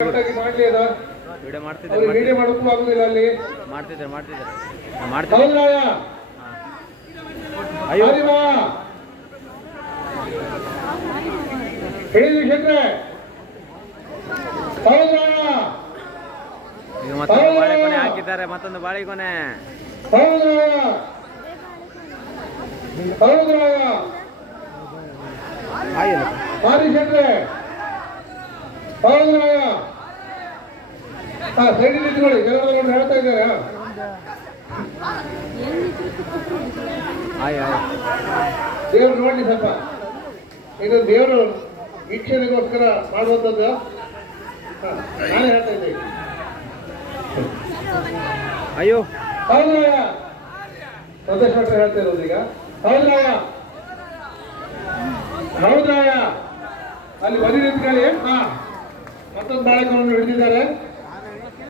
ಮಾಡ್ಲಿ ಅದ ವಿಡಿಯೋ ಅವ್ರಿಗೆ ವಿಡಿಯೋ ಮಾಡೋಕ್ಕೂ ಆಗುದಿಲ್ಲ ಅಲ್ಲಿ ಮಾಡ್ತಿದ್ದಾರೆ ಹೌದ್ರಾಯ ಅಯ್ಯೋ ಹೇಳಿದ್ವಿ ಶೆಟ್ರೆ ಹೌದ್ರಾಯ ಈಗ ಮತ್ತೊಂದು ಬಾಳೆಗೊನೆ ಹಾಕಿದ್ದಾರೆ ಮತ್ತೊಂದು ಬಾಳೆಗೊನೆ ಹೌದ್ರಾಯ ಹೌದ್ರಾಯ ಮಾರಿ ಶೆಟ್ರೆ ಹೌದ್ರಾಯ ಸೈಡ್ ನಿಂತ್ಕೊಳ್ಳಿ ಕೆಲವರು ಹೇಳ್ತಾ ಇದ್ದಾರೆ ದೇವ್ರು ನೋಡಿ ಸ್ವಲ್ಪ ಇದು ದೇವರು ವೀಕ್ಷಣೆಗೋಸ್ಕರ ಮಾಡುವಂಥದ್ದು ನಾನೇ ಹೇಳ್ತಾ ಇದ್ದೇನೆ ಅಯ್ಯೋ ಹೌದ್ರಾಯ ಸಂದೇಶ್ ಭಟ್ರು ಹೇಳ್ತಾ ಇರೋದು ಈಗ ಹೌದ್ರಾಯ ಹೌದ್ರಾಯ ಅಲ್ಲಿ ಬರೀ ನಿಂತ್ಕೊಳ್ಳಿ ಮತ್ತೊಂದು ಬಾಳೆಗಳನ್ನು ಹಿಡಿದಿದ್ದಾರೆ